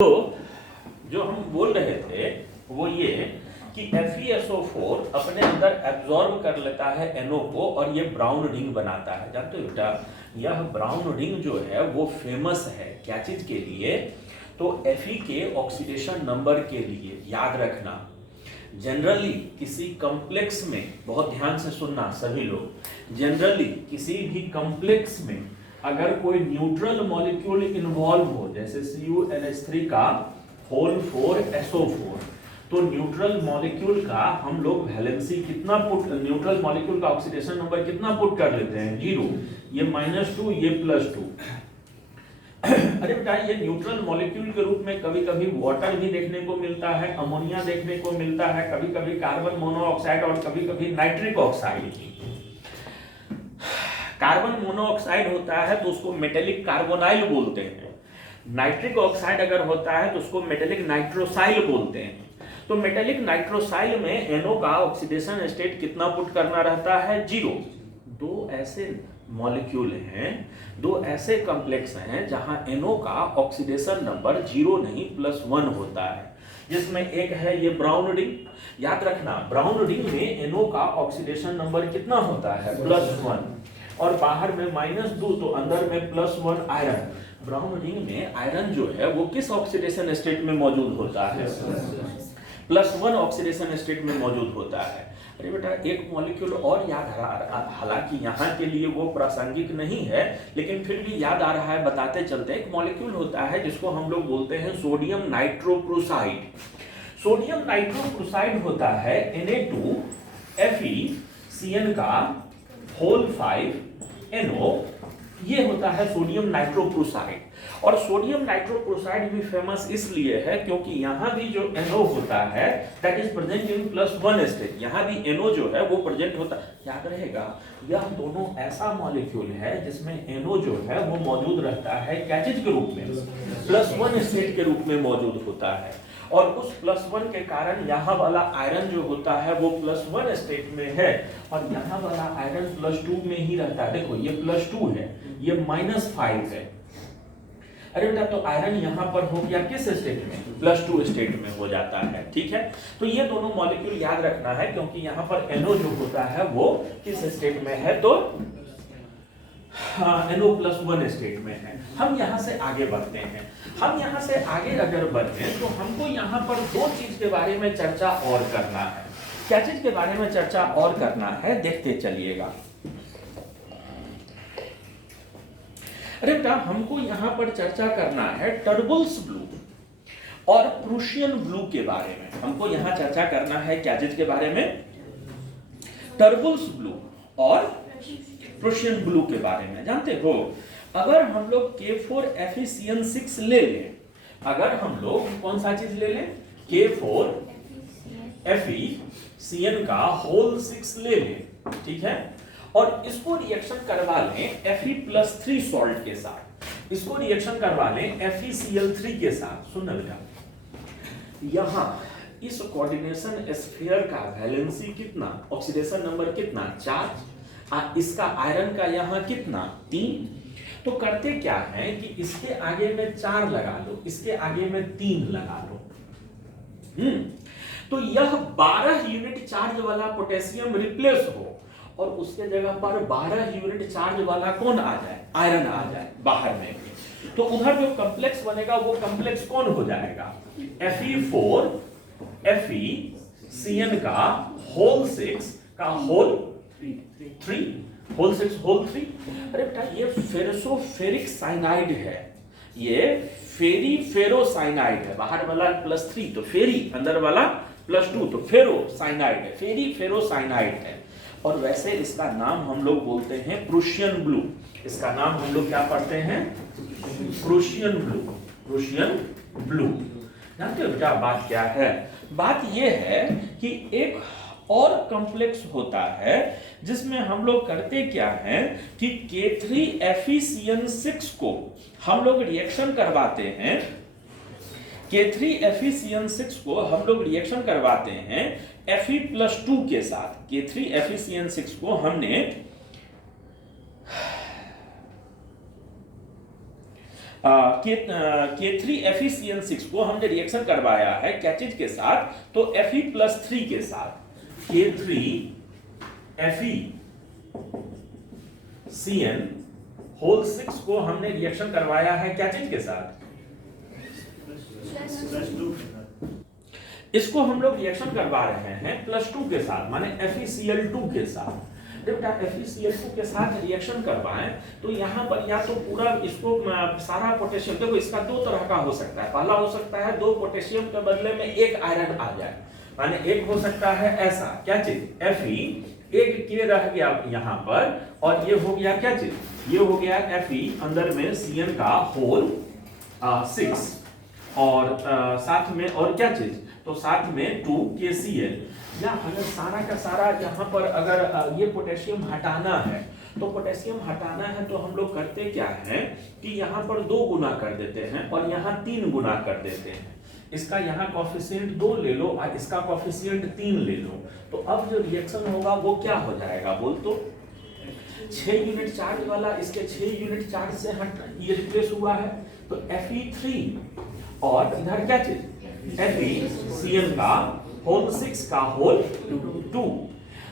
तो जो हम बोल रहे थे वो ये कि FeSO4 अपने अंदर एब्जॉर्ब कर लेता है NO को और ये ब्राउन रिंग बनाता है। जानते हो बेटा, यह ब्राउन रिंग जो है वो फेमस है क्या चीज के लिए? तो Fe के ऑक्सीडेशन नंबर के लिए। याद रखना, जनरली किसी कॉम्प्लेक्स में, बहुत ध्यान से सुनना सभी लोग, जनरली किसी भी कॉम्प्लेक्स में अगर कोई न्यूट्रल मॉलिक्यूल इन्वॉल्व हो, जैसे CuNH3 का होल 4SO4, तो न्यूट्रल मॉलिक्यूल का हम लोग वैलेंसी कितना पुट, न्यूट्रल मॉलिक्यूल का ऑक्सीडेशन नंबर कितना पुट कर लेते हैं? 0। ये -2, ये +2। अरे बेटा, ये न्यूट्रल मॉलिक्यूल के रूप में कभी कभी वाटर भी देखने को मिलता है, अमोनिया देखने को मिलता है, कभी कभी कार्बन मोनोऑक्साइड और कभी कभी नाइट्रिक ऑक्साइड। कार्बन मोनोऑक्साइड होता है तो उसको मेटेलिक कार्बोनाइल बोलते हैं। नाइट्रिक ऑक्साइड अगर होता है तो उसको मेटेलिक नाइट्रोसाइल बोलते हैं। तो मेटेलिक नाइट्रोसाइल में NO का ऑक्सीडेशन स्टेट कितना पुट करना रहता है? 0। दो ऐसे मॉलिक्यूल हैं, दो ऐसे कॉम्प्लेक्स हैं जहां NO का ऑक्सीडेशन नंबर 0 नहीं +1 होता है, जिसमें एक है ये ब्राउन रिंग। याद रखना, ब्राउन रिंग में NO का ऑक्सीडेशन नंबर कितना होता है? +1, और बाहर में -2, तो अंदर में +1 आयरन। ब्राउन रिंग में आयरन जो है वो किस ऑक्सीडेशन स्टेट में मौजूद होता है? +1 ऑक्सीडेशन स्टेट में मौजूद होता है। अरे बेटा, एक मॉलिक्यूल और याद आ रहा, हालांकि यहाँ के लिए वो प्रासंगिक नहीं है लेकिन फिर भी याद आ रहा है, बताते चलते। एक मॉलिक्यूल होता है जिसको हम लोग बोलते हैं सोडियम नाइट्रोप्रोसाइड। सोडियम नाइट्रोप्रोसाइड होता है Na2FeCN का होल 5NO, ये होता है सोडियम नाइट्रोप्रोसाइड। और सोडियम नाइट्रोप्रोसाइड भी फेमस इसलिए है क्योंकि यहाँ भी जो NO होता है that is present in +1 state, यहाँ भी NO जो है वो प्रेजेंट होता है। याद रहेगा, यह दोनों ऐसा मॉलिक्यूल है जिसमें NO जो है वो मौजूद रहता है क्या चीज के रूप में? +1 स्टेट के रूप में मौजूद होता है। और उस +1 के कारण यहाँ वाला आयरन जो होता है वो +1 स्टेट में है और यहाँ वाला आयरन +2 में ही रहता है। देखो, ये +2 है, ये -5 है। अरे बेटा, तो आयरन यहाँ पर हो गया किस स्टेट में? +2 स्टेट में हो जाता है। ठीक है, तो ये दोनों मॉलिक्यूल याद रखना है क्योंकि यहाँ पर NO जो होता है वो किस स्टेट में है? तो NO +1 स्टेट में है। हम यहाँ से आगे बढ़ते हैं। हम यहाँ से आगे अगर बढ़े तो हमको यहाँ पर दो चीज के बारे में चर्चा और करना है। क्या चीज के बारे में चर्चा और करना है? देखते चलिएगा। अरे बेटा, हमको यहाँ पर चर्चा करना है टर्बुल्स ब्लू और प्रूशियन ब्लू के बारे में। हमको यहाँ चर्चा करना है क्या चीज के बारे में? टर्बुल्स ब्लू और प्रूशियन ब्लू के बारे में। जानते हो, अगर हम लोग K4FeCN6 ले लें, अगर हम लोग कौन सा चीज ले लें? K4FeCN का होल 6 ले लें, ठीक है, और इसको रिएक्शन करवा लें Fe+3 सॉल्ट के साथ, इसको रिएक्शन करवा लें FeCl3 के साथ। सुन बेटा, यहां इस कोऑर्डिनेशन स्फीयर का वैलेंसी कितना, ऑक्सीडेशन नंबर कितना? 4। इसका आयरन का यहां कितना? 3। तो करते क्या है कि इसके आगे में 4 लगा लो, इसके आगे में 3 लगा लो। तो यह 12 यूनिट चार्ज वाला पोटेशियम रिप्लेस हो और उसके जगह पर 12 यूनिट चार्ज वाला कौन आ जाए? आयरन आ जाए बाहर में भी। तो उधर जो कॉम्प्लेक्स बनेगा वो कॉम्प्लेक्स कौन हो जाएगा? Fe4FeCN का होल 6 का होल 3, होल 6 होल 3। अरे बेटा, ये फेरोसोफेरिक साइनाइड है, ये फेरी फेरोसाइनाइड है। बाहर वाला +3 तो फेरी, अंदर वाला +2 तो फेरोसाइनाइड है, फेरी फेरोसाइनाइड है। और वैसे इसका नाम हम लोग बोलते हैं प्रूशियन ब्लू। इसका नाम हम लोग क्या पढ़ते हैं? Prussian blue, Prussian blue. जानते हो बेटा बात क्या है? बात यह है कि एक और कॉम्प्लेक्स होता है जिसमें हम लोग करते क्या हैं कि K3FeCN6 को हम लोग रिएक्शन करवाते हैं, K3FeCN6 को हम लोग रिएक्शन करवाते हैं Fe+2 के साथ। K3FeCN6 को हमने K3FeCN6 को हमने रिएक्शन करवाया है क्या चीज के साथ, तो Fe+3 के साथ। K3FeCN6 को हमने रिएक्शन करवाया है क्या चीज के साथ, इसको हम लोग रिएक्शन करवा रहे हैं +2 के साथ, माने FeCl2 के साथ। बेटा FeCl2 के साथ रिएक्शन करवाएं तो यहाँ पर या तो पूरा इसको सारा पोटेशियम, देखो इसका दो तरह का हो सकता है। पहला हो सकता है 2 पोटेशियम के बदले में 1 आयरन आ जाए, माने एक हो सकता है ऐसा क्या चीज Fe, एक के रह गया यहाँ पर, और ये हो गया क्या चीज, ये हो गया Fe अंदर में Cn का होल 6 और साथ में और क्या चीज, तो साथ में 2KCl। या अगर सारा का सारा यहाँ पर अगर ये पोटेशियम हटाना है, तो पोटेशियम हटाना है तो हम लोग करते क्या है कि यहाँ पर 2 गुना कर देते हैं और यहाँ 3 गुना कर देते हैं। इसका यहाँ कॉफिशिएंट 2 ले लो और इसका कॉफिशिएंट 3 ले लो, तो अब जो रिएक्शन होगा वो क्या हो जाएगा बोल तो, 6 यूनिट चार्ज वाला इसके 6 यूनिट चार्ज से ये रिप्लेस हुआ है, तो Fe3 और इधर क्या चीज FeCN का होल 6 का होल 2।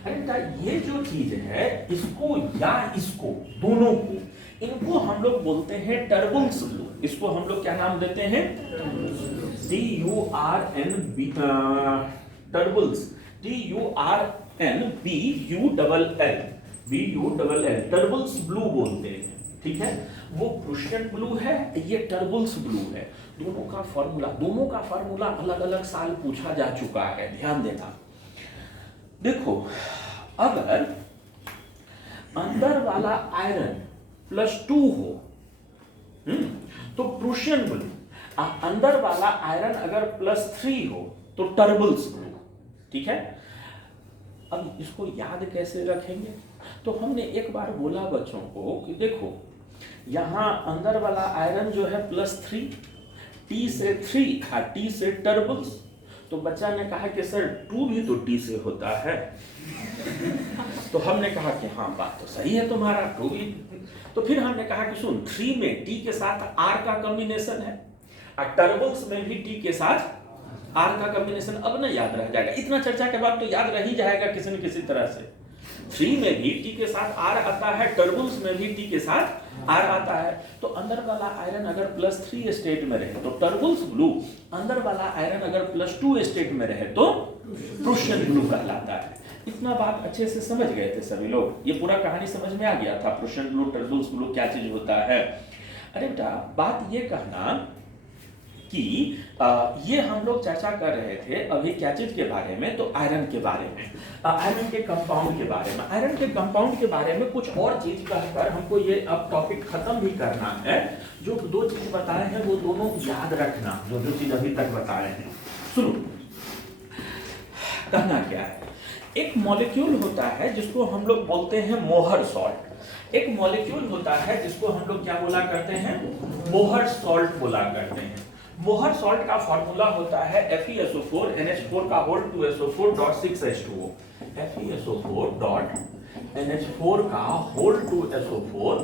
अरे ये जो चीज है इसको या इसको दोनों को, इनको हम लोग बोलते हैं टर्बुल्स ब्लू। इसको हम लोग क्या नाम देते हैं, TURNB टर्बुल्स, TURNBULL टर्बुल्स ब्लू बोलते हैं। ठीक है, वो प्रूशियन ब्लू है, ये टर्बुल्स ब्लू है। दोनों का फार्मूला अलग अलग साल पूछा जा चुका है, ध्यान देना। देखो अगर अंदर वाला आयरन +2 हो तो प्रूशियन ब्लू, अंदर वाला आयरन अगर +3 हो तो टर्बुल्स ब्लू। ठीक है, अब इसको याद कैसे रखेंगे, तो हमने एक बार बोला बच्चों को कि देखो यहाँ अंदर वाला आयरन जो है +3, T से 3 T से टर्बुल्स, तो बच्चा ने कहा कि सर 2 भी तो T से होता है। तो हमने कहा कि हाँ बात तो सही है तुम्हारा, 2 भी। तो फिर हमने कहा कि सुन 3 में T के साथ R का कॉम्बिनेशन है और टर्बुल्स में भी T के साथ R का कॉम्बिनेशन। अब ना याद रह जाएगा, इतना चर्चा के बाद तो याद रह ही जाएगा किसी न किसी तरह से। 3 में भी T के साथ R आता है, टर्बुल्स में भी T के साथ R आता है। तो अंदर वाला आयरन अगर +3 स्टेट में रहे तो टर्बुल्स ब्लू, अंदर वाला आयरन अगर +2 स्टेट में रहे तो प्रूशियन ब्लू कहलाता है। इतना बात अच्छे से समझ गए थे सभी लोग, ये पूरा कहानी समझ में आ गया था, प्रूशियन ब्लू टर्बुल्स ब्लू क्या चीज होता है। अरे बेटा बात ये कहना कि ये हम लोग चर्चा कर रहे थे अभी क्या चीज के बारे में, तो आयरन के बारे में, आयरन के कंपाउंड के बारे में। आयरन के कंपाउंड के बारे में कुछ और चीज कहकर हमको ये अब टॉपिक खत्म भी करना है। जो 2 चीज बताए हैं वो दोनों याद रखना, जो चीज अभी तक बताए हैं। सुनो कहना क्या है, एक मॉलिक्यूल होता है जिसको हम लोग बोलते हैं मोहर सॉल्ट। एक मॉलिक्यूल होता है जिसको हम लोग क्या बोला करते हैं, मोहर सॉल्ट बोला करते हैं। मोहर सॉल्ट का फॉर्मूला होता है FeSO4 NH4 का होल 2SO4.6H2O, FeSO4 NH4 का होल 2SO4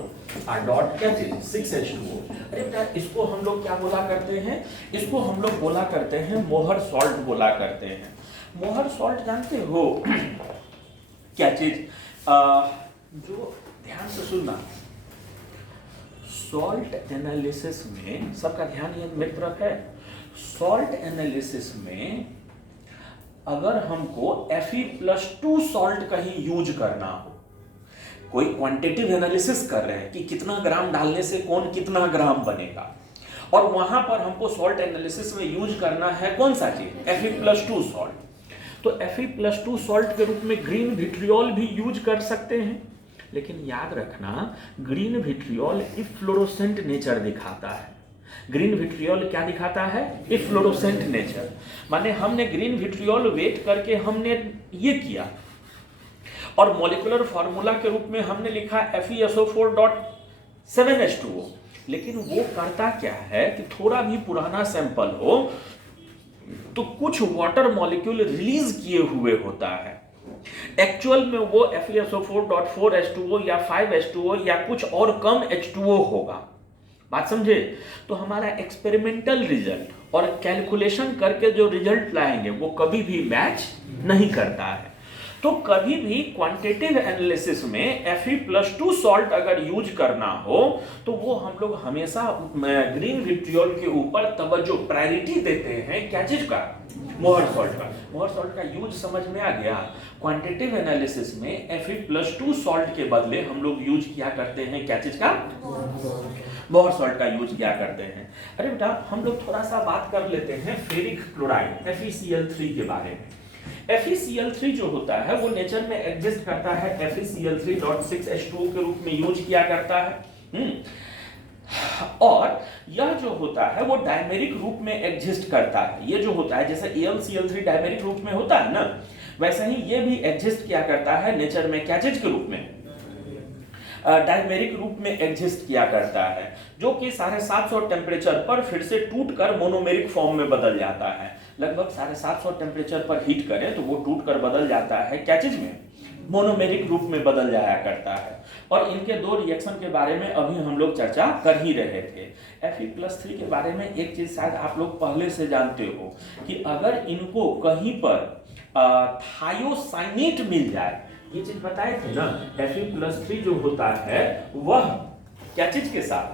डॉट क्या चीज 6H2O। अरे बेटा इसको हम लोग क्या बोला करते हैं, इसको हम लोग बोला करते हैं मोहर सॉल्ट बोला करते हैं। मोहर सॉल्ट जानते हो क्या चीज, जो ध्यान से सुनना, सॉल्ट एनालिसिस में सबका ध्यान ये मेरी तरफ है। सॉल्ट एनालिसिस में अगर हमको Fe+2 सॉल्ट कहीं यूज करना हो, कोई क्वांटिटिव एनालिसिस कर रहे हैं कि कितना ग्राम डालने से कौन कितना ग्राम बनेगा, और वहां पर हमको सॉल्ट एनालिसिस में यूज करना है कौन सा चीज, Fe+2 सॉल्ट। तो Fe+2 सॉल्ट के रूप में ग्रीन विट्रियोल भी यूज कर सकते हैं, लेकिन याद रखना ग्रीन विट्रियोल इफ्लोरोसेंट नेचर दिखाता है। ग्रीन विट्रियोल क्या दिखाता है, इफ्लोरोसेंट नेचर। माने हमने ग्रीन विट्रियोल वेट करके हमने ये किया और मॉलिक्यूलर फार्मूला के रूप में हमने लिखा FeSO4.7H2O, लेकिन वो करता क्या है कि थोड़ा भी पुराना सैंपल हो तो कुछ वाटर मॉलिक्यूल रिलीज किए हुए होता है, एक्चुअल में वो FeSO4.4H2O या 5H2O या कुछ और कम H2O होगा। बात समझे? तो हमारा एक्सपेरिमेंटल रिजल्ट और कैलकुलेशन करके जो रिजल्ट लाएंगे वो कभी भी मैच नहीं करता है। तो कभी भी क्वांटिटेटिव एनालिसिस में Fe+2 सॉल्ट अगर यूज करना हो तो वो हम लोग हमेशा ग्रीन विट्रियोल के ऊपर तवज्जो प्रायोरिटी देते हैं। क्या चीज का? मोहर सॉल्ट का। मोहर सॉल्ट का यूज समझ में आ गया। क्वांटिटेटिव एनालिसिस में Fe+2 सॉल्ट के बदले हम लोग यूज किया करते हैं क्या चीज का? मोहर सॉल्ट का यूज किया करते हैं। अरे बेटा हम लोग थोड़ा सा बात कर लेते हैं फेरिक क्लोराइड FeCl3 के बारे में। FeCl3 जो होता है वो नेचर में एग्जिस्ट करता है FeCl3.6H2O के रूप में यूज किया करता है। और यह जो होता है वो डायमेरिक रूप में एग्जिस्ट करता है। ये जो होता है जैसे AlCl3 डायमेरिक रूप में होता है ना, वैसे ही ये भी एग्जिस्ट किया करता है नेचर में क्या चीज के रूप में? डायमेरिक रूप में एग्जिस्ट किया करता है, जो कि 750 टेम्परेचर पर फिर से टूटकर मोनोमेरिक फॉर्म में बदल जाता है। लगभग 750 टेम्परेचर पर हीट करें तो वो टूटकर बदल जाता है क्या चीज में? मोनोमेरिक रूप में बदल जाया करता है। और इनके दो रिएक्शन के बारे में अभी हम लोग चर्चा कर ही रहे थे। Fe+3 के बारे में एक चीज शायद आप लोग पहले से जानते हो कि अगर इनको कहीं पर थायोसाइनेट मिल जाए, ये चीज बताए थे ना, Fe+3 जो होता है वह क्या चीज के साथ?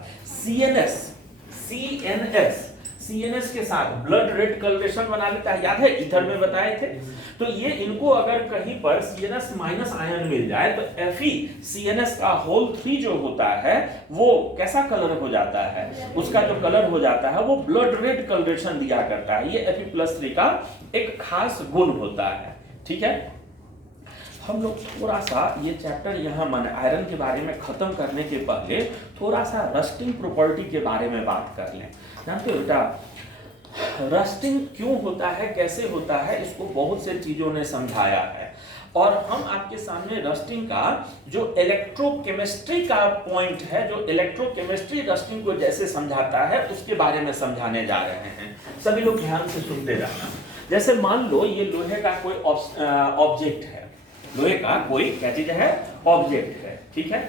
CNS के साथ ब्लड रेड कलरेशन बना लेता है। याद है ईथर में बताए थे। तो ये इनको अगर कहीं पर CNS माइनस आयन मिल जाए तो FeCNS का होल 3 जो होता है वो कैसा कलर हो जाता है? उसका जो कलर हो जाता है वो ब्लड रेड कलरेशन दिया करता है। ये Fe+3 का एक खास गुण होता है। ठीक है, हम लोग थोड़ा सा ये चैप्टर यहाँ माने आयरन के बारे में खत्म करने के पहले थोड़ा सा रस्टिंग प्रॉपर्टी के बारे में बात कर लें। जानते हो बेटा रस्टिंग क्यों होता है, कैसे होता है, इसको बहुत से चीजों ने समझाया है। और हम आपके सामने रस्टिंग का जो इलेक्ट्रोकेमिस्ट्री का पॉइंट है, जो इलेक्ट्रोकेमिस्ट्री रस्टिंग को जैसे समझाता है उसके बारे में समझाने जा रहे हैं। सभी लोग ध्यान से सुनते रहना। जैसे मान लो ये लोहे का कोई ऑब्जेक्ट है, लोहे का कोई क्या चीज है? ऑब्जेक्ट है। ठीक है,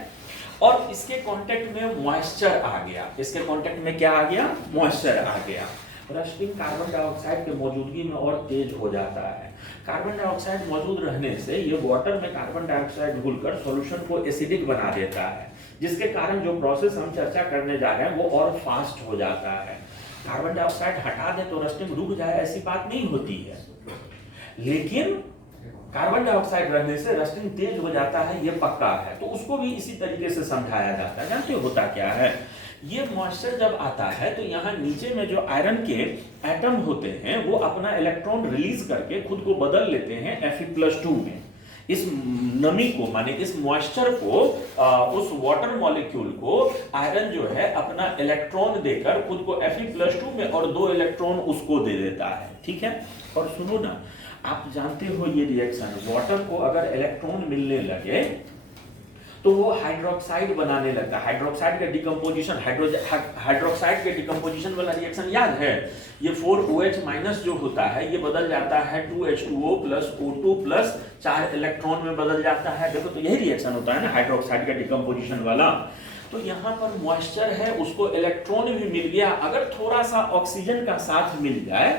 और इसके कांटेक्ट में मॉइस्चर आ गया। इसके कांटेक्ट में क्या आ गया? मॉइस्चर आ गया। रस्टिंग कार्बन डाइऑक्साइड के मौजूदगी में और तेज हो जाता है। कार्बन डाइऑक्साइड मौजूद रहने से ये वाटर में कार्बन डाइऑक्साइड घुलकर सॉल्यूशन को एसिडिक बना देता है, जिसके कारण जो प्रोसेस हम चर्चा करने जा रहे हैं वो और फास्ट हो जाता है। कार्बन डाइऑक्साइड हटा दे तो रस्टिंग रुक जाए ऐसी बात नहीं होती है, लेकिन कार्बन डाइऑक्साइड रहने से रस्टिंग तेज हो जाता है, ये पक्का है। तो उसको भी इसी तरीके से समझाया जाता है। जानते हो होता क्या है? ये मॉइस्चर जब आता है तो यहाँ नीचे में जो आयरन के एटम होते हैं वो अपना इलेक्ट्रॉन रिलीज करके खुद को बदल लेते हैं Fe+2 में। इस नमी को माने इस मॉइस्चर को उस वाटर मॉलिक्यूल को आयरन जो है अपना इलेक्ट्रॉन देकर खुद को Fe+2 में और 2 इलेक्ट्रॉन उसको दे देता है। ठीक है, और सुनो ना, आप जानते हो ये रिएक्शन वाटर को अगर इलेक्ट्रॉन मिलने लगे तो वो हाइड्रोक्साइड बनाने लगता है। हाइड्रोक्साइड का डिकम्पोजिशन, हाइड्रोक्साइड के डिकम्पोजिशन वाला रिएक्शन याद है? ये 4OH- जो होता है ये बदल जाता है 2H2O + O2 + 4 इलेक्ट्रॉन में बदल जाता है। देखो तो यही रिएक्शन होता है ना हाइड्रोक्साइड का डिकम्पोजिशन वाला। तो यहाँ पर मॉइस्चर है, उसको इलेक्ट्रॉन भी मिल गया। अगर थोड़ा सा ऑक्सीजन का साथ मिल जाए,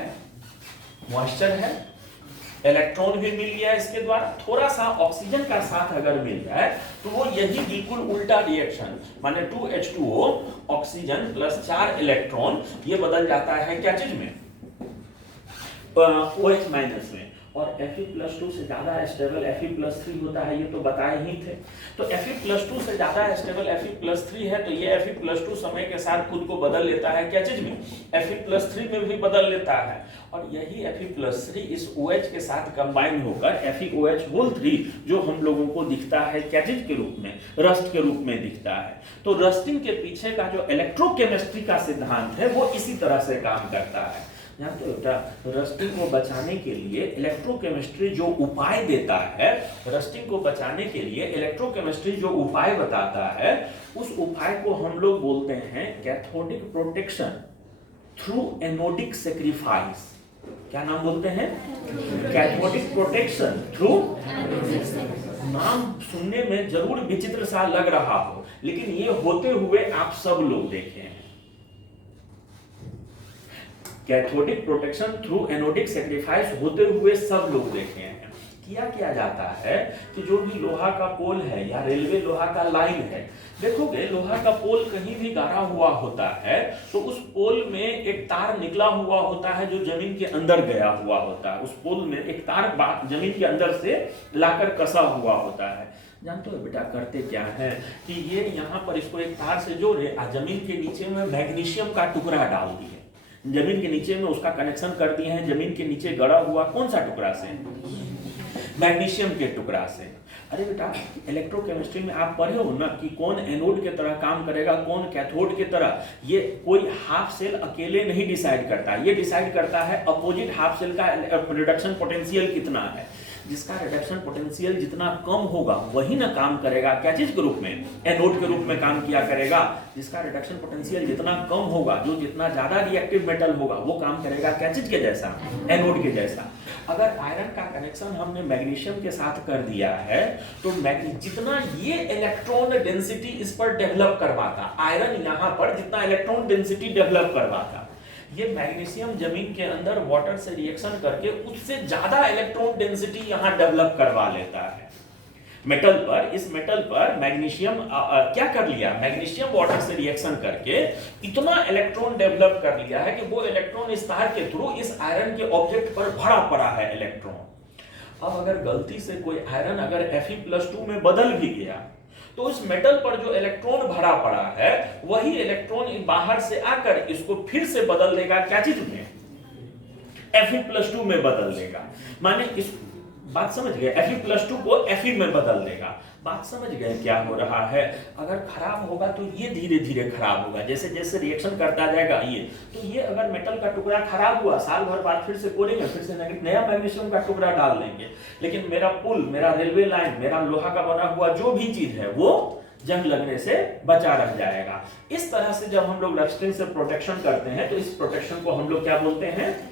मॉइस्चर है, इलेक्ट्रॉन भी मिल गया इसके द्वारा, थोड़ा सा ऑक्सीजन का साथ अगर मिल जाए तो वो यही बिल्कुल उल्टा रिएक्शन माने 2H2O ऑक्सीजन + 4 इलेक्ट्रॉन ये बदल जाता है क्या चीज में? OH- में। और Fe+2 से ज्यादा स्टेबल Fe+3 होता है, ये तो बताए ही थे। तो Fe+2 से ज्यादा स्टेबल Fe+3 है तो ये Fe+2 समय के साथ खुद को बदल लेता है क्या चीज में? Fe+3 में भी बदल लेता है। और यही Fe+3 इस OH के साथ कंबाइन होकर FeOH3 जो हम लोगों को दिखता है क्या चीज के रूप में? रस्ट के रूप में दिखता है। तो रस्टिंग के पीछे का जो इलेक्ट्रोकेमिस्ट्री का सिद्धांत है वो इसी तरह से काम करता है। जानते हो बेटा रस्टिंग को बचाने के लिए इलेक्ट्रोकेमिस्ट्री जो उपाय देता है, रस्टिंग को बचाने के लिए इलेक्ट्रोकेमिस्ट्री जो उपाय बताता है उस उपाय को हम लोग बोलते हैं cathodic protection through anodic sacrifice. क्या नाम बोलते हैं? Cathodic protection through. नाम सुनने में जरूर विचित्र सा लग रहा हो, लेकिन ये होते हुए आप सब लोग देखे हैं। Cathodic protection through anodic sacrifice होते हुए सब लोग देखे हैं। किया जाता है कि जो भी लोहा का पोल है या रेलवे लोहा का लाइन है, देखोगे लोहा का पोल कहीं भी गाड़ा हुआ होता है तो उस पोल में एक तार निकला हुआ होता है जो जमीन के अंदर गया हुआ होता है। उस पोल में एक तार जमीन के अंदर से लाकर कसा हुआ होता है। जानते हो बेटा करते क्या है कि ये यहाँ पर इसको एक तार से जोड़े और जमीन के नीचे में मैग्नीशियम का टुकड़ा डाल दिए, जमीन के नीचे में उसका कनेक्शन कर दिए हैं। जमीन के नीचे गड़ा हुआ कौन सा टुकड़ा से? मैग्नीशियम के टुकड़ा से। अरे बेटा इलेक्ट्रोकेमिस्ट्री में आप पढ़े हो ना कि कौन एनोड के तरह काम करेगा, कौन कैथोड के तरह। ये कोई हाफ सेल अकेले नहीं डिसाइड करता, ये डिसाइड करता है अपोजिट हाफ सेल का रिडक्शन पोटेंशियल कितना है। जिसका रिडक्शन पोटेंशियल जितना कम होगा वही ना काम करेगा क्या चीज के रूप में? एनोड के रूप में काम किया करेगा। जिसका रिडक्शन पोटेंशियल जितना कम होगा, जो जितना ज्यादा रिएक्टिव मेटल होगा, वो काम करेगा क्या चीज के जैसा? एनोड के जैसा। अगर आयरन का कनेक्शन हमने मैग्नीशियम के साथ कर दिया है तो जितना ये इलेक्ट्रॉन डेंसिटी इस पर डेवलप करवाता, आयरन यहाँ पर जितना इलेक्ट्रॉन डेंसिटी डेवलप करवाता, ये मैग्नीशियम जमीन के अंदर वाटर से रिएक्शन करके उससे ज्यादा इलेक्ट्रॉन डेंसिटी यहाँ डेवलप करवा लेता है। मेटल पर, इस मेटल पर मैग्नीशियम क्या कर लिया? मैग्नीशियम वाटर से रिएक्शन करके इतना इलेक्ट्रॉन डेवलप कर लिया है कि वो इलेक्ट्रॉन इस तार के थ्रू इस आयरन के ऑब्जेक्ट पर भरा पड़ा है इलेक्ट्रॉन। अब अगर गलती से कोई आयरन अगर Fe+2 में बदल भी गया तो इस मेटल पर जो इलेक्ट्रॉन भरा पड़ा है वही इलेक्ट्रॉन बाहर से आकर इसको फिर से बदल देगा क्या चीज में? Fe+2 में बदल देगा। माने इस बात समझ गए? Fe+2 को Fe में बदल देगा। बात समझ गए क्या हो रहा है? अगर खराब होगा तो ये धीरे धीरे खराब होगा, जैसे जैसे रिएक्शन करता जाएगा ये। तो ये अगर मेटल का टुकड़ा खराब हुआ, साल भर बाद फिर से कोरेंगे, फिर से नया मैग्नीशियम का टुकड़ा डाल देंगे। लेकिन मेरा पुल, मेरा रेलवे लाइन, मेरा लोहा का बना हुआ जो भी चीज है वो जंग लगने से बचा रह जाएगा। इस तरह से जब हम लोग रस्टिंग से प्रोटेक्शन करते हैं तो इस प्रोटेक्शन को हम लोग क्या बोलते हैं?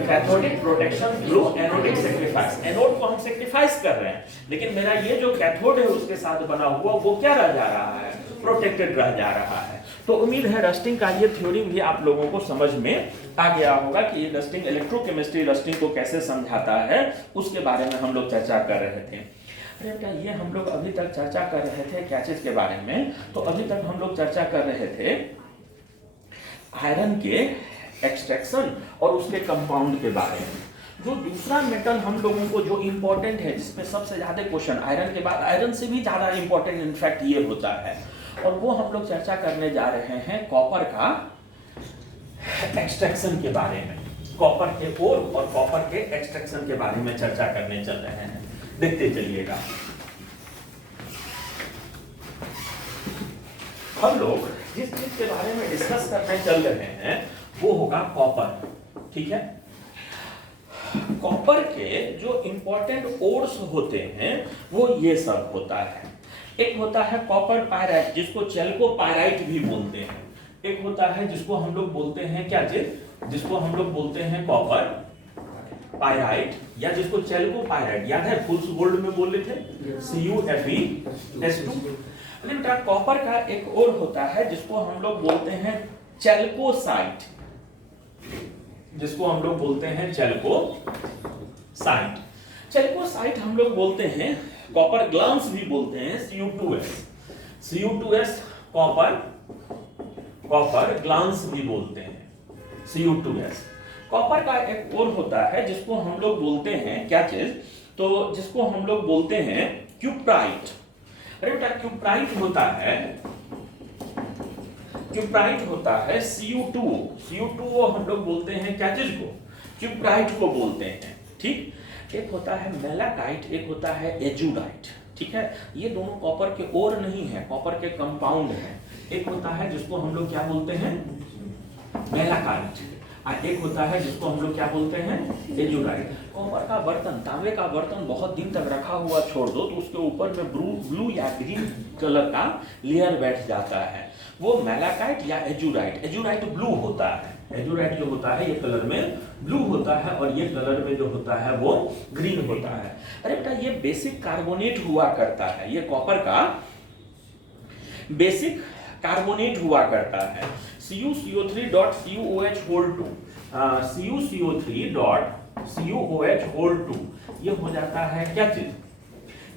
Cathodic protection through anodic sacrifice. Anode को हम सेक्रीफाइस कर रहे हैं, लेकिन मेरा ये जो कैथोड है उसके साथ बना हुआ वो क्या रह जा रहा है? प्रोटेक्टेड रह जा रहा है। तो उम्मीद है रस्टिंग का ये थ्योरी भी आप लोगों को समझ में आ गया होगा कि ये रस्टिंग, इलेक्ट्रोकेमिस्ट्री रस्टिंग को कैसे समझाता है, उसके बारे में हम लोग चर्चा कर रहे थे। अरे बेटा ये हम लोग अभी तक चर्चा कर रहे थे क्या चीज के बारे में? तो अभी तक हम लोग चर्चा कर रहे थे आयरन के एक्सट्रैक्शन और उसके कंपाउंड के बारे में। जो दूसरा मेटल हम लोगों को जो इंपॉर्टेंट है, जिसमें सबसे ज्यादा क्वेश्चन आयरन के बाद, आयरन से भी ज्यादा इंपॉर्टेंट इनफैक्ट ये होता है, और वो हम लोग चर्चा करने जा रहे हैं कॉपर का एक्सट्रैक्शन के बारे में। कॉपर के ओर और कॉपर के एक्सट्रैक्शन के बारे में चर्चा करने चल रहे हैं। देखते चलिएगा। हम लोग जिस चीज के बारे में डिस्कस करने चल रहे हैं वो होगा कॉपर। ठीक है, कॉपर के जो इंपॉर्टेंट ओर्स होते हैं वो ये सब होता है। एक होता है कॉपर पायराइट, जिसको चेल्कोपायराइट भी बोलते हैं। एक होता है जिसको हम लोग बोलते हैं क्या चीज? जिसको हम लोग बोलते हैं कॉपर पायराइट, या जिसको चेल्कोपायराइट, याद है फुल्स गोल्ड में बोले थे CuFeS2। बेटा कॉपर का एक और होता है जिसको हम लोग बोलते हैं चेल्कोसाइट, जिसको हम लोग बोलते हैं चेल्कोसाइट। चेल्कोसाइट हम लोग बोलते हैं, कॉपर ग्लांस भी बोलते हैं, Cu2S कॉपर ग्लांस भी बोलते हैं Cu2S। कॉपर का एक और होता है जिसको हम लोग बोलते हैं क्या चीज? तो जिसको हम लोग बोलते हैं क्यूप्राइट। अरे बेटा क्यूप्राइट होता है Cu2O हम लोग बोलते हैं क्या चीज को? क्यूप्राइट को बोलते हैं। ठीक, एक होता है मेलाकाइट, एक होता है एजुराइट। ठीक है, ये दोनों कॉपर के ओर नहीं है, कॉपर के कंपाउंड है। एक होता है जिसको हम लोग क्या बोलते हैं? मेलाकाइट, और एक होता है जिसको हम लोग क्या बोलते हैं? एजुराइट। कॉपर का बर्तन, तांबे का बर्तन बहुत दिन तक रखा हुआ छोड़ दो तो उसके ऊपर में ब्लू या ग्रीन कलर का लेयर बैठ जाता है, वो मेलाकाइट या एजुराइट। एजुराइट ब्लू होता है, एजुराइट जो होता है ये कलर में ब्लू होता है और ये कलर में जो होता है वो ग्रीन होता है। अरे बेटा ये बेसिक कार्बोनेट हुआ करता है, ये कॉपर का बेसिक कार्बोनेट हुआ करता है, CuCO3.CuOH2। CuCO3 dot CuOH whole 2, ये हो जाता है क्या चीज,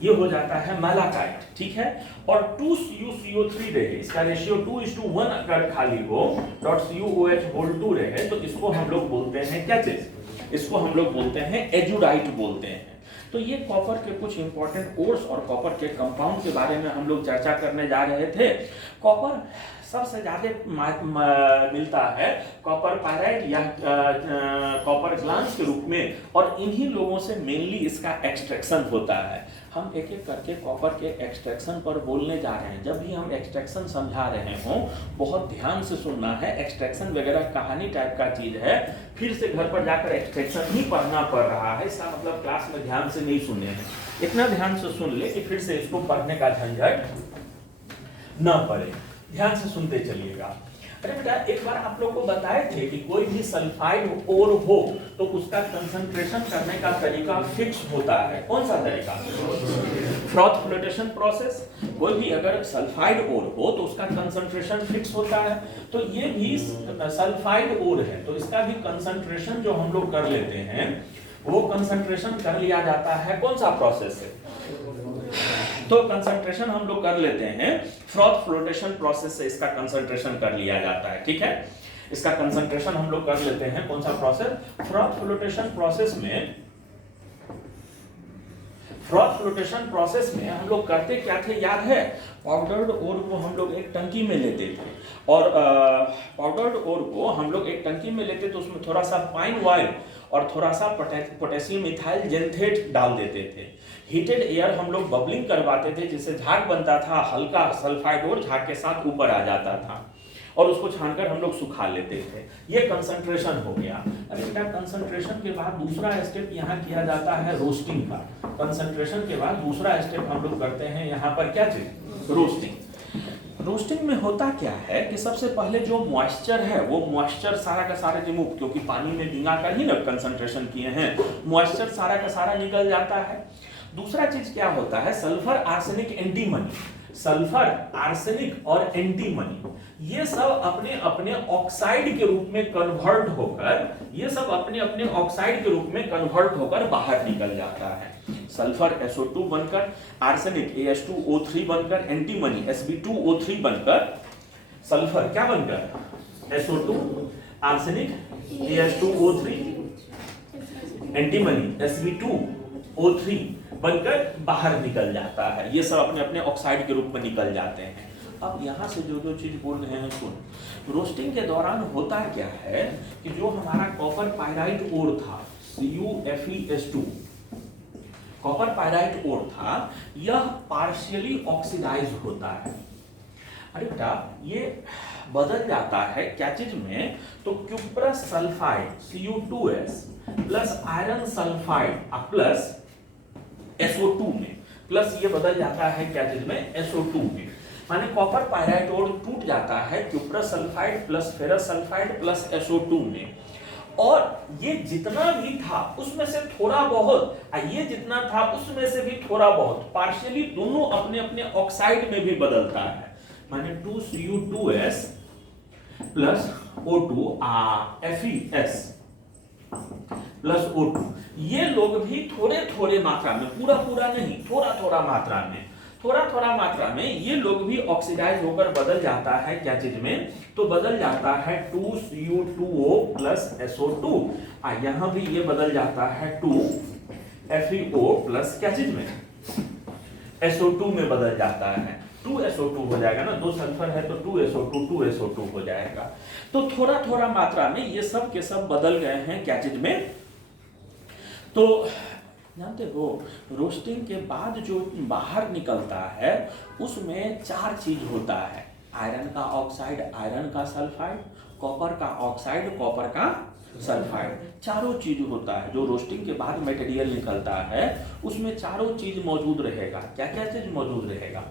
ये हो जाता है मैलाकाइट, ठीक है। और 2CuCO3 रहे, इसका रेशियो 2:1 अगर खाली हो, डॉट CuOH होल 2 रहे, तो इसको हम लोग बोलते हैं क्या चीज, इसको हम लोग बोलते हैं एजुडाइट बोलते हैं। तो ये कॉपर के कुछ इंपॉर्टेंट कोर्स और कॉपर के कंपाउंड के बारे में हम लोग चर्चा करने जा रहे थे। कॉपर सबसे ज्यादा मिलता है कॉपर पायराइट या कॉपर ग्लांस के रूप में, और इन्हीं लोगों से मेनली इसका एक्सट्रैक्शन होता है। हम एक एक करके कॉपर के एक्सट्रैक्शन पर बोलने जा रहे हैं। जब भी हम एक्सट्रैक्शन समझा रहे हों, बहुत ध्यान से सुनना है। एक्सट्रैक्शन वगैरह कहानी टाइप का चीज है, फिर से घर पर जाकर एक्सट्रैक्शन ही पढ़ना पड़ रहा है, इसका मतलब क्लास में ध्यान से नहीं सुने हैं। इतना ध्यान से सुन ले कि फिर से इसको पढ़ने का झंझट न पड़े, ध्यान से सुनते चलिएगा। अरे बेटा, एक बार आप लोग को बताए थे कि कोई भी सल्फाइड ओर हो तो उसका कंसंट्रेशन करने का तरीका फिक्स होता है। कौन सा तरीका? Froth flotation process. कोई भी अगर सल्फाइड ओर हो तो उसका कंसंट्रेशन फिक्स होता है। तो ये भी सल्फाइड ओर है, तो इसका भी कंसंट्रेशन जो हम लोग कर लेते हैं, वो कंसंट्रेशन कर लिया जाता है कौन सा प्रोसेस से? तो कंसंट्रेशन हम लोग कर लेते हैं फ्रॉथ फ्लोटेशन प्रोसेस से, इसका कंसंट्रेशन कर लिया जाता है, ठीक है। इसका कंसंट्रेशन हम लोग कर लेते हैं कौन सा प्रोसेस? फ्रॉथ फ्लोटेशन प्रोसेस में, फ्रॉथ फ्लोटेशन प्रोसेस में हम लोग करते क्या थे याद है? पाउडर्ड ओर को हम लोग एक टंकी में लेते थे, और पाउडर्ड ओर को हम लोग एक टंकी में लेते तो उसमें थोड़ा सा फाइन ऑयल और थोड़ा सा पोटेशियम इथाइल जेंथेट डाल देते थे। हीटेड एयर हम लोग बबलिंग करवाते थे, जिससे झाग बनता था, हल्का सल्फाइड और झाग के साथ ऊपर आ जाता था, और उसको छानकर हम लोग सुखा लेते थे। ये कंसंट्रेशन हो गया। अरे बेटा, कंसंट्रेशन के बाद दूसरा स्टेप यहाँ किया जाता है रोस्टिंग का। कंसंट्रेशन के बाद दूसरा स्टेप हम लोग करते हैं यहाँ पर क्या चीज? रोस्टिंग। रोस्टिंग में होता क्या है कि सबसे पहले जो मॉइस्चर है, वो मॉइस्चर सारा का सारा रिमूव, क्योंकि पानी में भिंगा कर ही ना कंसंट्रेशन किए हैं, मॉइस्चर सारा का सारा निकल जाता है। दूसरा चीज क्या होता है? Sulphur arsenic antimony. Sulphur arsenic और एंटीमनी ये सब अपने अपने ऑक्साइड के रूप में कन्वर्ट होकर, ये सब अपने अपने ऑक्साइड के रूप में कन्वर्ट होकर बाहर निकल जाता है। सल्फर SO2 बनकर, आर्सेनिक AS2O3 बनकर, एंटीमनी Sb2O3 बनकर, सल्फर क्या बनकर? SO2, arsenic AS2O3, antimony Sb2O3 बनकर बाहर निकल जाता है। ये सब अपने अपने ऑक्साइड के रूप में निकल जाते हैं। अब यहाँ से जो जो चीज बोल रहे हैं सुन। रोस्टिंग के दौरान होता क्या है कि जो हमारा कॉपर पायराइट ओर था, CuFeS2 कॉपर पायराइट ओर था, यह पार्शियली ऑक्सीडाइज होता है। अरे बेटा, ये बदल जाता है क्या चीज में? तो cuprous sulphide Cu2S plus iron sulphide plus SO2 में, प्लस ये बदल जाता है क्या चीज में? SO2 में। माने कॉपर पायराइट ओर टूट जाता है cuprous sulphide plus ferrous sulphide plus SO2 में, और ये जितना भी था उसमें से थोड़ा बहुत, ये जितना था उसमें से भी थोड़ा बहुत, पार्शियली दोनों अपने अपने ऑक्साइड में भी बदलता है। माने 2Cu2S plus O2 FeS plus O2, ये लोग भी थोड़े थोड़े मात्रा में, पूरा पूरा नहीं, थोड़ा थोड़ा मात्रा में, थोड़ा थोड़ा मात्रा में ये लोग भी ऑक्सीडाइज होकर बदल जाता है क्या चीज में? तो बदल जाता है 2Cu2O प्लस SO2, यहां भी ये बदल जाता है 2FeO प्लस क्या चीज में? SO2 में बदल जाता है। 2SO2 हो जाएगा ना, 2 सल्फर है तो 2SO2 हो जाएगा। तो थोड़ा थोड़ा मात्रा में ये सब के सब बदल गए हैं क्या चीज में? तो जानते हो, रोस्टिंग के बाद जो बाहर निकलता है उसमें 4 चीज होता है। आयरन का ऑक्साइड, आयरन का सल्फाइड, कॉपर का ऑक्साइड, कॉपर का सल्फाइड, चारों चीज होता है। जो रोस्टिंग के बाद मटेरियल निकलता है उसमें चारों चीज मौजूद रहेगा। क्या क्या चीज मौजूद रहेगा?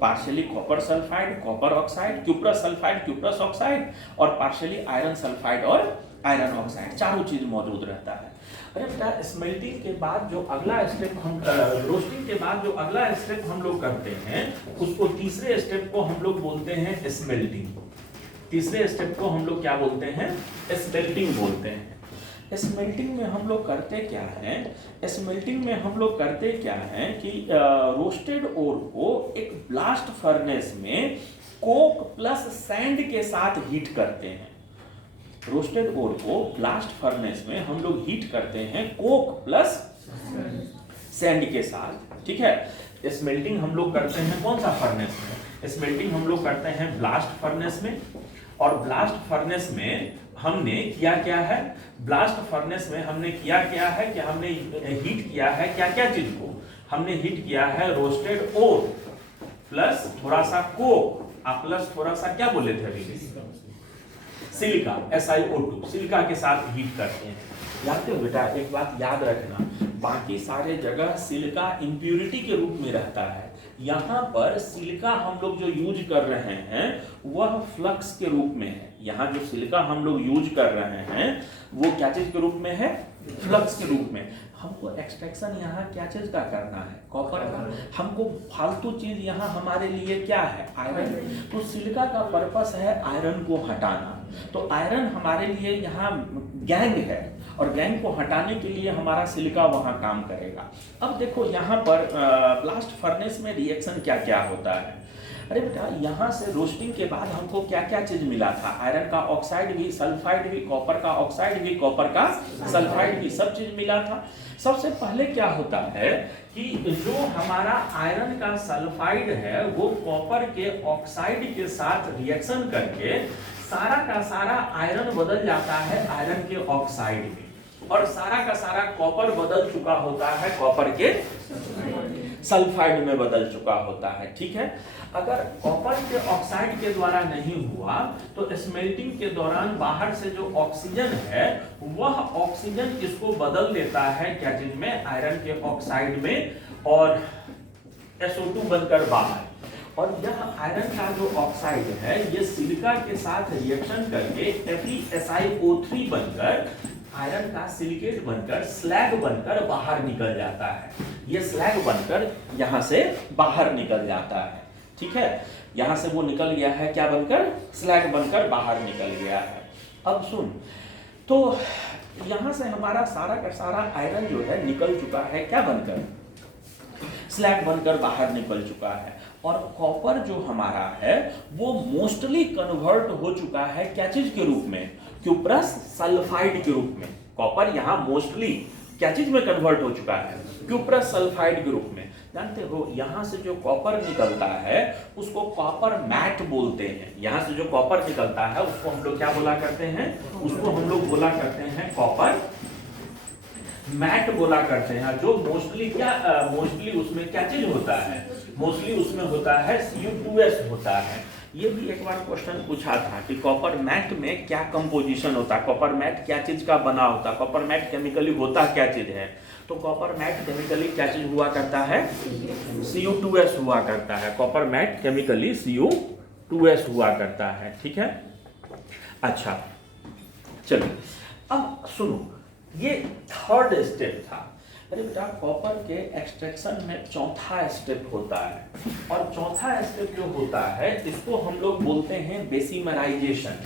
Partially copper sulphide, copper oxide, cuprous sulphide, cuprous oxide, और पार्शियली आयरन सल्फाइड और आयरन ऑक्साइड, चारों चीज मौजूद रहता है। अरे बेटा, स्मेल्टिंग के बाद जो अगला स्टेप हम, रोस्टिंग के बाद जो अगला स्टेप हम लोग करते हैं, उसको तीसरे स्टेप को हम लोग बोलते हैं स्मेल्टिंग। तीसरे स्टेप को हम लोग क्या बोलते हैं, स्मेल्टिंग बोलते हैं। स्मेल्टिंग में हम लोग करते क्या हैं, स्मेल्टिंग में हम लोग करते क्या हैं कि रोस्टेड ओर को एक ब्लास्ट फर्नेस में कोक प्लस सैंड के साथ हीट करते हैं। रोस्टेड ओर को ब्लास्ट फर्नेस में हम लोग हीट करते हैं कोक प्लस सैंड के साथ, ठीक है। स्मेल्टिंग हम लोग करते हैं कौन सा फर्नेस में, स्मेल्टिंग हम लोग करते हैं ब्लास्ट फर्नेस में। और ब्लास्ट फर्नेस में हमने किया क्या है, ब्लास्ट फर्नेस में हमने किया क्या है कि हमने हीट किया है क्या क्या चीज को, हमने हीट किया है रोस्टेड ओर प्लस थोड़ा सा कोक प्लस थोड़ा सा क्या बोले थे अभी, सिलिका SiO2, सिलिका के साथ हीट करते हैं। जानते हो बेटा, एक बात याद रखना, बाकी सारे जगह सिलिका इंप्यूरिटी के रूप में रहता है, यहाँ पर सिलिका हम लोग जो यूज कर रहे हैं वह फ्लक्स के रूप में है। यहाँ जो सिलिका हम लोग यूज कर रहे हैं वो क्या चीज के रूप में है, फ्लक्स के रूप में। हमको एक्सट्रैक्शन यहाँ क्या चीज का करना है, कॉपर का। हमको फालतू चीज यहाँ हमारे लिए क्या है, आयरन। तो सिलिका का पर्पस है आयरन को हटाना, तो आयरन हमारे लिए यहाँ गैंग है और गैंग को हटाने के लिए हमारा सिलिका वहाँ काम करेगा। अब देखो यहाँ पर ब्लास्ट फर्नेस में रिएक्शन क्या क्या होता है। अरे बेटा, यहाँ से रोस्टिंग के बाद हमको क्या क्या चीज मिला था, आयरन का ऑक्साइड भी, सल्फाइड भी, कॉपर का ऑक्साइड भी, कॉपर का सल्फाइड भी, सब चीज मिला था। सबसे पहले क्या होता है कि जो हमारा आयरन का सल्फाइड है वो कॉपर के ऑक्साइड के साथ रिएक्शन करके सारा का सारा आयरन बदल जाता है आयरन के ऑक्साइड में, और सारा का सारा कॉपर बदल चुका होता है कॉपर के सल्फाइड में बदल चुका होता है, ठीक है। अगर कॉपर के ऑक्साइड के द्वारा नहीं हुआ तो स्मेल्टिंग के दौरान बाहर से जो ऑक्सीजन है वह ऑक्सीजन इसको बदल देता है क्या चीज में, आयरन के ऑक्साइड में, और SO2 बनकर बाहर। और यह आयरन का जो ऑक्साइड है ये सिलिका के साथ रिएक्शन करके FeSiO3 बनकर आयरन का सिलिकेट बनकर स्लैग बनकर बाहर निकल जाता है। ये स्लैग बनकर यहाँ से बाहर निकल जाता है, ठीक है। यहाँ से वो निकल गया है क्या बनकर, स्लैग बनकर बाहर निकल गया है। अब सुन, तो यहाँ से हमारा सारा का सारा आयरन जो है निकल चुका है क्या बनकर, स्लैग बनकर बाहर निकल चुका है। और कॉपर जो हमारा है वो मोस्टली कन्वर्ट हो चुका है क्या चीज के रूप में, क्यूप्रस सल्फाइड के रूप में। कॉपर यहाँ मोस्टली क्या चीज में कन्वर्ट हो चुका है, क्यूप्रस सल्फाइड के रूप में। जानते हो यहाँ से जो कॉपर निकलता है उसको कॉपर मैट बोलते हैं। यहाँ से जो कॉपर निकलता है उसको हम लोग क्या बोला करते हैं, उसको हम लोग बोला करते हैं कॉपर मैट बोला करते हैं। जो मोस्टली क्या मोस्टली उसमें क्या चीज होता है, मोस्टली उसमें होता है Cu2S होता है। ये भी एक बार क्वेश्चन पूछा था कि कॉपर मैट में क्या कंपोजिशन होता है, कॉपर मैट क्या चीज का बना होता है, कॉपर मैट केमिकली होता क्या चीज है। तो कॉपर मैट केमिकली क्या चीज हुआ करता है, Cu2S हुआ करता है। कॉपर मैट केमिकली Cu2S हुआ करता है, ठीक है। अच्छा चलो अब सुनो, ये थर्ड स्टेप था। अरे बेटा, कॉपर के एक्सट्रैक्शन में चौथा स्टेप होता है, और चौथा स्टेप जो होता है इसको हम लोग बोलते हैं बेसिमराइजेशन।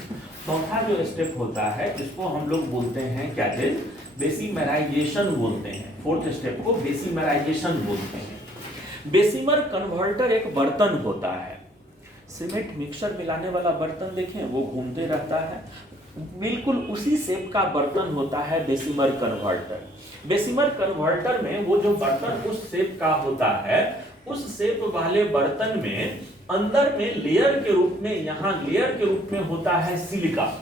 चौथा जो स्टेप होता है इसको हम लोग बोलते हैं क्या चीज, बेसिमराइजेशन बोलते हैं। फोर्थ स्टेप को बेसिमराइजेशन बोलते हैं। बेसिमर कन्वर्टर एक बर्तन होता है, सीमेंट मिक्सर मिलाने वाला बर्तन देखें, वो घूमते रहता है, बिल्कुल उसी शेप का बर्तन होता है बेसिमर कन्वर्टर। बेसिमर कन्वर्टर में वो जो बर्तन उस शेप का होता है, उस शेप वाले बर्तन में अंदर में लेयर के रूप में, यहाँ लेयर के रूप में होता है सिलिका।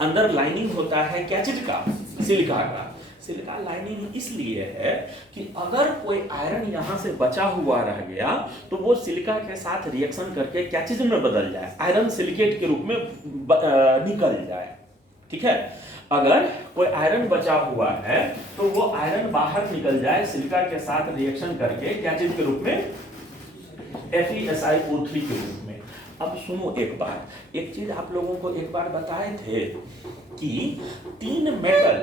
अंदर लाइनिंग होता है क्या चीज का, सिलिका का। सिलिका लाइनिंग इसलिए है कि अगर कोई आयरन यहाँ से बचा हुआ रह गया तो वो सिलिका के साथ रिएक्शन करके क्या चीज में बदल जाए, आयरन सिलिकेट के रूप में निकल जाए, ठीक है। अगर कोई आयरन बचा हुआ है तो वो आयरन बाहर निकल जाए सिलिका के साथ रिएक्शन करके क्या चीज के रूप में, FeSiO3 के रूप में। अब सुनो, एक बार एक चीज आप लोगों को एक बार बताए थे कि 3 मेटल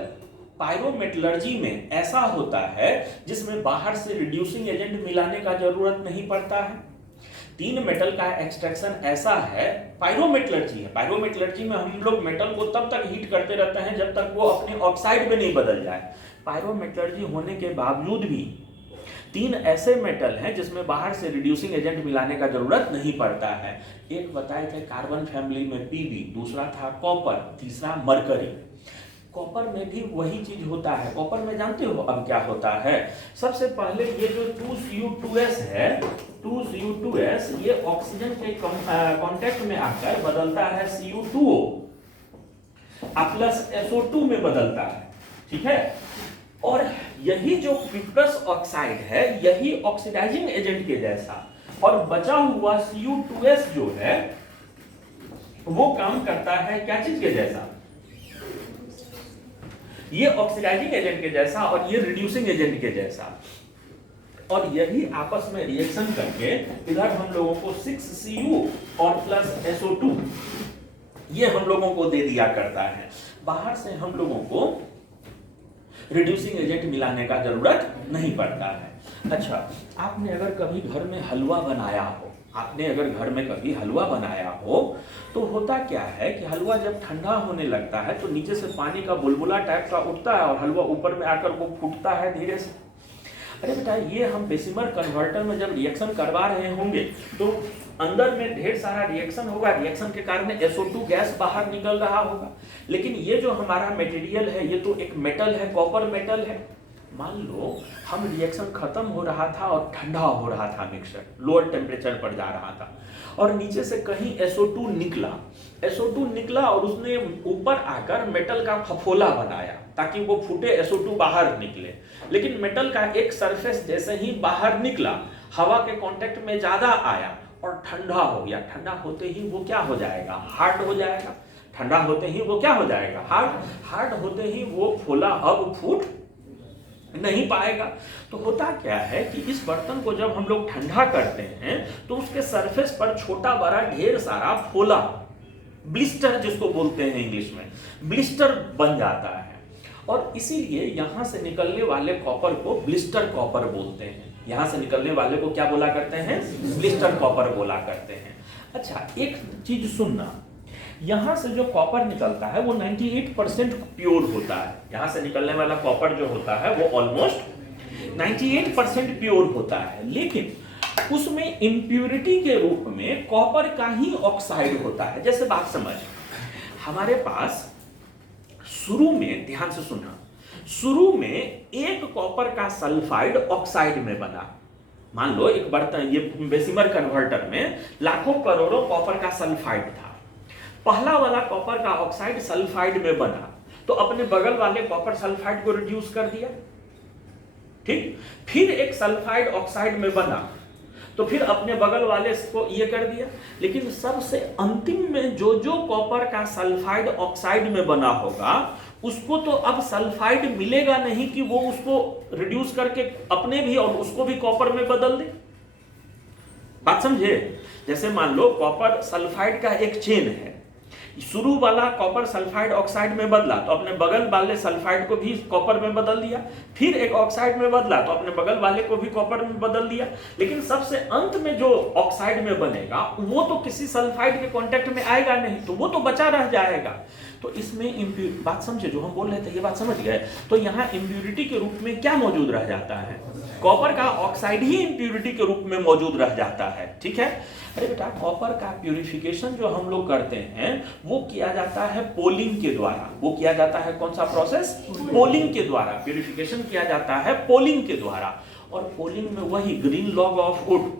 पायरोमेटलर्जी में ऐसा होता है जिसमें बाहर से रिड्यूसिंग एजेंट मिलाने का जरूरत नहीं पड़ता है। तीन मेटल का एक्सट्रैक्शन ऐसा है, पायरोमेटलर्जी है। पायरोमेटलर्जी में हम लोग मेटल को तब तक हीट करते रहते हैं जब तक वो अपने ऑक्साइड में नहीं बदल जाए। पायरोमेटलर्जी होने के बावजूद भी तीन ऐसे मेटल हैं जिसमें बाहर से रिड्यूसिंग एजेंट मिलाने का जरूरत नहीं पड़ता है। एक बताए थे कार्बन फैमिली में Pb, दूसरा था कॉपर, तीसरा मरकरी। कॉपर में भी वही चीज होता है। कॉपर में जानते हो अब क्या होता है? सबसे पहले ये जो 2Cu2s है, 2Cu2s ये ऑक्सीजन के कांटेक्ट में आकर बदलता है Cu2O प्लस SO2 में बदलता है, ठीक है। और यही जो क्विकस ऑक्साइड है यही ऑक्सीडाइजिंग एजेंट के जैसा, और बचा हुआ Cu2s जो है वो काम करता है क्या चीज के जैसा? ये ऑक्सीडाइजिंग एजेंट के जैसा और ये रिड्यूसिंग एजेंट के जैसा। और यही आपस में रिएक्शन करके इधर हम लोगों को 6Cu और प्लस SO2 ये हम लोगों को दे दिया करता है। बाहर से हम लोगों को रिड्यूसिंग एजेंट मिलाने का जरूरत नहीं पड़ता है। अच्छा, आपने अगर कभी घर में हलवा बनाया हो, तो होता क्या है कि हलवा जब ठंडा होने लगता है तो नीचे से पानी का बुलबुला टाइप का उठता है और हलवा ऊपर में आकर वो फूटता है धीरे से। अरे बेटा, ये हम डेसिमल कन्वर्टर में जब रिएक्शन करवा रहे होंगे तो अंदर में ढेर सारा रिएक्शन होगा, रिएक्शन के कारण SO2 गैस बाहर निकल रहा होगा। लेकिन ये जो हमारा मटेरियल है ये तो एक मेटल है, कॉपर मेटल है। मान लो हम रिएक्शन खत्म हो रहा था और ठंडा हो रहा था, मिक्सचर लोअर टेम्परेचर पर जा रहा था और नीचे से कहीं SO2 निकला और उसने ऊपर आकर मेटल का फफोला बनाया ताकि वो फूटे, SO2 बाहर निकले। लेकिन मेटल का एक सरफेस जैसे ही बाहर निकला, हवा के कांटेक्ट में ज्यादा आया और ठंडा हो गया। ठंडा होते ही वो क्या हो जाएगा? हार्ड हो जाएगा। ठंडा होते ही वो क्या हो जाएगा? हार्ड होते ही वो फूला अब फूट नहीं पाएगा। तो होता क्या है कि इस बर्तन को जब हम लोग ठंडा करते हैं तो उसके सरफेस पर छोटा बड़ा ढेर सारा फोला, ब्लिस्टर जिसको बोलते हैं इंग्लिश में, ब्लिस्टर बन जाता है। और इसीलिए यहां से निकलने वाले कॉपर को ब्लिस्टर कॉपर बोलते हैं। यहां से निकलने वाले को क्या बोला करते हैं? ब्लिस्टर कॉपर बोला करते हैं। अच्छा, एक चीज सुनना, यहां से जो कॉपर निकलता है वो 98% प्योर होता है। यहां से निकलने वाला कॉपर जो होता है वो ऑलमोस्ट 98% प्योर होता है, लेकिन उसमें इंप्यूरिटी के रूप में कॉपर का ही ऑक्साइड होता है। जैसे बात समझ, हमारे पास शुरू में, ध्यान से सुनना, शुरू में एक कॉपर का सल्फाइड ऑक्साइड में बना। मान लो एक बर्तन, ये डेसिमल कन्वर्टर में लाखों करोड़ों कॉपर का सल्फाइड था। पहला वाला कॉपर का ऑक्साइड सल्फाइड में बना तो अपने बगल वाले कॉपर सल्फाइड को रिड्यूस कर दिया, ठीक। फिर एक सल्फाइड ऑक्साइड में बना तो फिर अपने बगल वाले को ये कर दिया। लेकिन सबसे अंतिम में जो कॉपर का सल्फाइड ऑक्साइड में बना होगा उसको तो अब सल्फाइड मिलेगा नहीं कि वो उसको रिड्यूस करके अपने भी और उसको भी कॉपर में बदल दे। बात समझे? जैसे मान लो कॉपर सल्फाइड का एक चेन है, शुरू वाला कॉपर सल्फाइड ऑक्साइड में बदला तो अपने बगल वाले सल्फाइड को भी कॉपर में बदल दिया, फिर एक ऑक्साइड में बदला तो अपने बगल वाले को भी कॉपर में बदल दिया। लेकिन सबसे अंत में जो ऑक्साइड में बनेगा वो तो किसी सल्फाइड के कांटेक्ट में आएगा नहीं, तो वो तो बचा रह जाएगा। तो इसमें बात समझे जो हम बोल रहे थे, ये बात समझ गए? तो यहाँ इम्प्यूरिटी के रूप में क्या मौजूद रह जाता है? कॉपर का ऑक्साइड ही इम्प्यूरिटी के रूप में मौजूद रह जाता है, ठीक है। अरे बेटा, कॉपर का प्यूरिफिकेशन जो हम लोग करते हैं वो किया जाता है पोलिंग के द्वारा। वो किया जाता है कौन सा प्रोसेस? पोलिंग के द्वारा। प्यूरिफिकेशन किया जाता है पोलिंग के द्वारा। और पोलिंग में वही ग्रीन लॉग ऑफ वुड,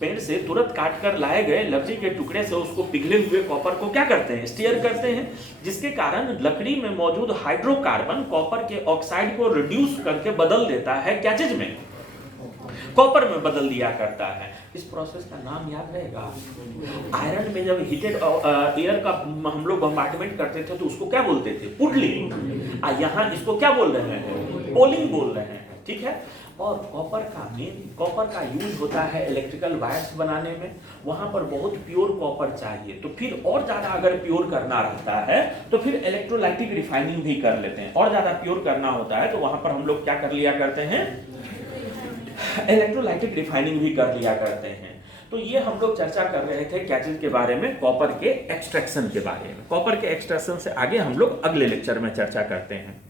पेड़ से तुरंत काट कर लाए गए लकड़ी के टुकड़े से उसको पिघले हुए कॉपर को क्या करते हैं? स्टीयर करते हैं, जिसके कारण लकड़ी में मौजूद हाइड्रोकार्बन कॉपर के ऑक्साइड को रिड्यूस करके बदल देता है क्या चीज में? कॉपर में बदल दिया करता है। इस प्रोसेस का नाम याद रहेगा? आयरन में जब हीटेड एयर का हम लोग बम्बार्डमेंट करते थे तो उसको क्या बोलते थे? पुडलिंग। यहाँ इसको क्या बोल रहे हैं? पोलिंग बोल रहे हैं, ठीक है। और कॉपर का यूज होता है इलेक्ट्रिकल वायर्स बनाने में। वहां पर बहुत प्योर कॉपर चाहिए, तो फिर और ज्यादा अगर प्योर करना रहता है तो फिर इलेक्ट्रोलाइटिक रिफाइनिंग भी कर लेते हैं। और ज्यादा प्योर करना होता है तो वहां पर हम लोग क्या कर लिया करते हैं? इलेक्ट्रोलाइटिक रिफाइनिंग भी कर लिया करते हैं। तो ये हम लोग चर्चा कर रहे थे क्या चीज के बारे में, कॉपर के एक्सट्रैक्शन के बारे में। कॉपर के एक्सट्रैक्शन से आगे हम लोग अगले लेक्चर में चर्चा करते हैं।